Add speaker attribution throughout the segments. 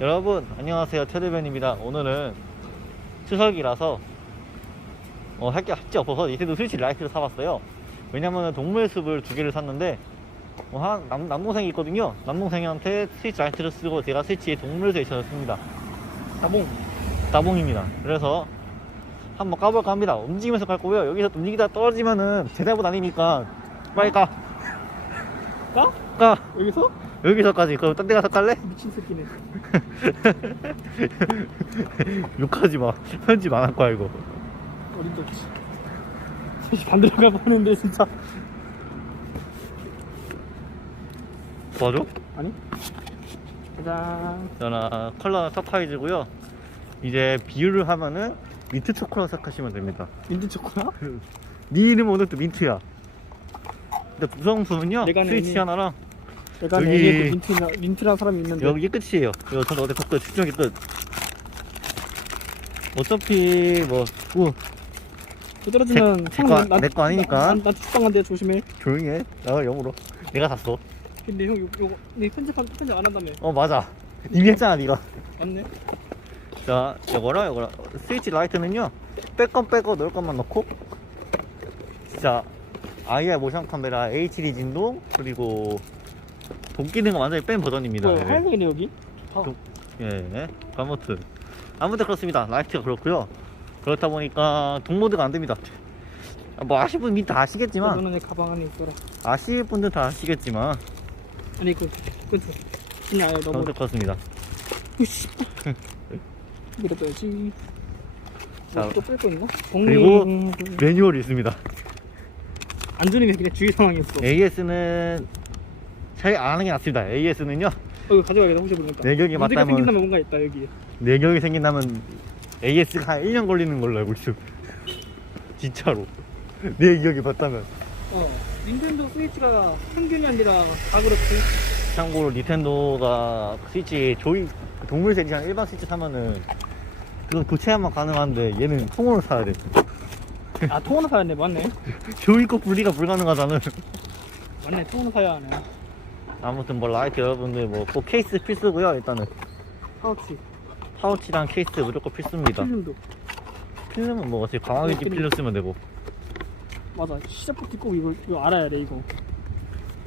Speaker 1: 여러분 안녕하세요. 최대변입니다. 오늘은 추석이라서 어, 할게 할게 없어서 닌텐도 스위치 라이트를 사봤어요. 왜냐면은 동물 숲을 두 개를 샀는데 어, 한 남, 남동생이 있거든요. 남동생한테 스위치 라이트를 쓰고 제가 스위치에 동물 스테이션을 씁니다.
Speaker 2: 다봉.
Speaker 1: 따봉입니다. 그래서 한번 까볼까 합니다. 움직이면서 깔 거고요. 여기서 움직이다 떨어지면은 제 잘못 아니니까 빨리 까
Speaker 2: 까?
Speaker 1: 까.
Speaker 2: 여기서?
Speaker 1: 여기서까지 그럼 딴 데 가서 깔래?
Speaker 2: 미친 새끼네.
Speaker 1: 욕하지 마. 편집 안 할 거야 이거.
Speaker 2: 없지. 다시 반대로 가보는데 진짜.
Speaker 1: 도와줘?
Speaker 2: 아니? 짜잔.
Speaker 1: 저는 컬러는 터파이즈고요. 이제 비율을 하면은 민트 초코라고 생각하시면 됩니다.
Speaker 2: 민트 초코야?
Speaker 1: 네 이름 오늘 또 민트야. 근데 구성품은요?
Speaker 2: 내가
Speaker 1: 스위치
Speaker 2: 내니-
Speaker 1: 하나랑
Speaker 2: 내가
Speaker 1: 여기-
Speaker 2: 내게 민트라, 민트라는 사람이 있는데.
Speaker 1: 여기 끝이에요. 이거 저는 어디 끝 집중이 끝. 어차피 뭐 우,
Speaker 2: 또 떨어지면
Speaker 1: 제- 제 거- 내 거 아니니까.
Speaker 2: 나 죽방한데 조심해.
Speaker 1: 조용히 해. 나가 영으로. 내가 샀어.
Speaker 2: 근데 형 요, 요거 네 편집 편집 안 한다며.
Speaker 1: 어 맞아. 이미 했잖아 네가.
Speaker 2: 맞네.
Speaker 1: 자 이거랑 이거랑. 스위치 라이트는요 뺄 건 빼고 넣을 것만 넣고. 진짜 IR 모션 카메라 HD 진동 그리고 돈 기능을 완전히 뺀 버전입니다.
Speaker 2: 뭐
Speaker 1: 예.
Speaker 2: 하얀색이네 여기? 좋다.
Speaker 1: 그- 예 아무튼. 아무튼 그렇습니다. 라이트가 그렇고요. 그렇다 보니까 동모드가 안 됩니다. 뭐 아실 분이 다 아시겠지만.
Speaker 2: 너는 내 가방 안에 있어라.
Speaker 1: 아실 분들 다 아시겠지만.
Speaker 2: 아니 그 그치 그냥 아예 너무
Speaker 1: 아무튼 그렇습니다.
Speaker 2: 으씨.
Speaker 1: 자,
Speaker 2: 뭐 또뺄거 있나?
Speaker 1: 그리고 매뉴얼이 있습니다.
Speaker 2: 안 주는 게 그냥 주의 상황이었어.
Speaker 1: AS는 차이 안 하는 게 낫습니다 AS는요
Speaker 2: 어, 이거 가져가야겠다 혹시 모르니까
Speaker 1: 내격이
Speaker 2: 문제가
Speaker 1: 맞다면
Speaker 2: 생긴다면 뭔가 있다 여기
Speaker 1: 내경이 생긴다면 AS가 한 1년 걸리는 걸로 알고 있음. 진짜로. 내 기억이 맞다면.
Speaker 2: 어 닌텐도 스위치가 평균이 아니라 다 그렇지
Speaker 1: 참고로 닌텐도가 스위치 조이 동물 세지한 일반 스위치 사면은 그건 교체만 가능한데 얘는 통으로 사야 돼.
Speaker 2: 아 통으로 사야 돼 맞네
Speaker 1: 조이컵 분리가 불가능하다는.
Speaker 2: 맞네 통으로 사야 하네
Speaker 1: 아무튼 뭐 라이트 여러분들 뭐꼭 케이스 필수고요. 일단은
Speaker 2: 파우치
Speaker 1: 파우치랑 케이스 무조건 필수입니다.
Speaker 2: 필름도
Speaker 1: 필름은 뭐 어차피 광학유지
Speaker 2: 필름.
Speaker 1: 필름 쓰면 되고.
Speaker 2: 맞아 시작부터 꼭 이거, 이거 알아야 돼 이거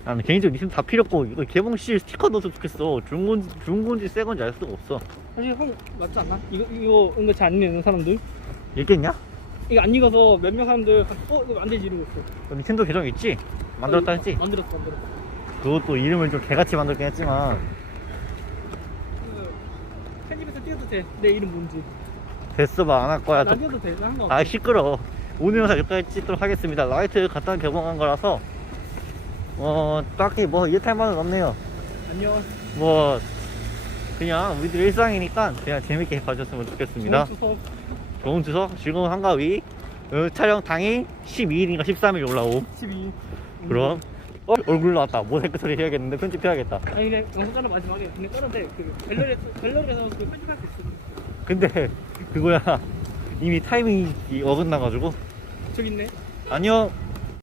Speaker 1: 나는 개인적으로 닌텐도 다 필요 없고 이거 개봉실 스티커 넣어서 좋겠어. 좋은 건지 좋은 건지 새 건지 알 수가 없어.
Speaker 2: 사실 형 맞지 않나? 이거 이거 은근 잘안 읽는 사람들
Speaker 1: 읽겠냐?
Speaker 2: 이거 안 읽어서 몇명 사람들 어 이거 안 되지 이러고 있어
Speaker 1: 닌텐도 계정 있지? 만들었다
Speaker 2: 어,
Speaker 1: 했지?
Speaker 2: 만들었어 만들었어
Speaker 1: 그것도 이름을 좀 개같이 만들긴 했지만.
Speaker 2: 그 편집해서 띄워도 돼내 이름 뭔지.
Speaker 1: 됐어 봐. 안 할 거야.
Speaker 2: 안 띄워도 돼. 상관없어.
Speaker 1: 아 시끄러 오늘 영상 여기까지 찍도록 하겠습니다. 라이트 간단 개봉한 거라서. 어 딱히 뭐 이해할 만은 없네요.
Speaker 2: 안녕.
Speaker 1: 뭐 그냥 우리들 일상이니까 그냥 재밌게 봐줬으면 좋겠습니다.
Speaker 2: 좋은 추석.
Speaker 1: 좋은 추석. 즐거운 한가위. 어, 촬영 당일 12일인가 13일 올라오
Speaker 2: 12
Speaker 1: 그럼 어? 얼굴 나왔다. 모자이크 처리 해야겠는데 편집해야겠다.
Speaker 2: 아니 그냥 영상 잘라 마지막에. 근데 다른데 그 갤러리에서 갤러리에서 그 편집할 수 있어.
Speaker 1: 근데 그거야. 이미 타이밍이 어긋나가지고.
Speaker 2: 저기 있네.
Speaker 1: 안녕